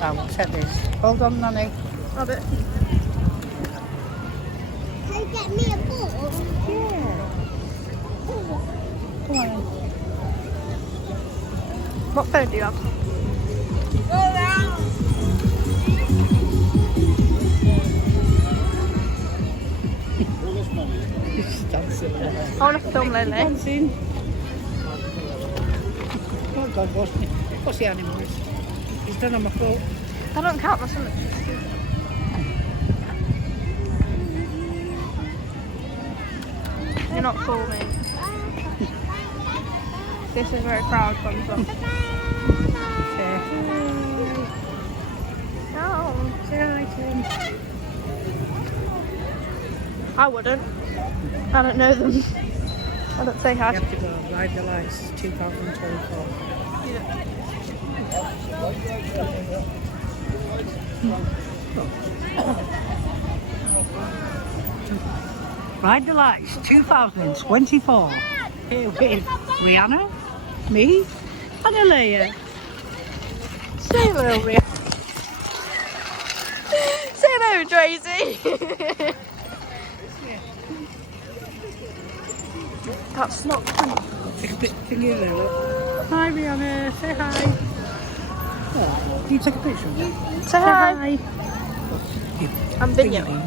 I will set this. Hold on, Nanny. Have it. Can you get me a ball? Yeah. Come on in. What phone do you have? Go around. Just dancing there. I want to film Lily. Dancing. Oh God, what's the animals? He's done on my floor. I don't count my stomach. You're not filming. This is where a crowd comes up. Okay. No, Say hi to him. I wouldn't. I don't know them. I don't say hi. You have to go ride the lights 2024. Ride the lights 2024. Here with Rihanna, me, and Alea. Say hello, Ria. Say hello, Tracy. That's not funny. Take a bit thingy there, look. Hi Rihanna, say hi. Oh, can you take a picture of that? Say hi. I'm videoing.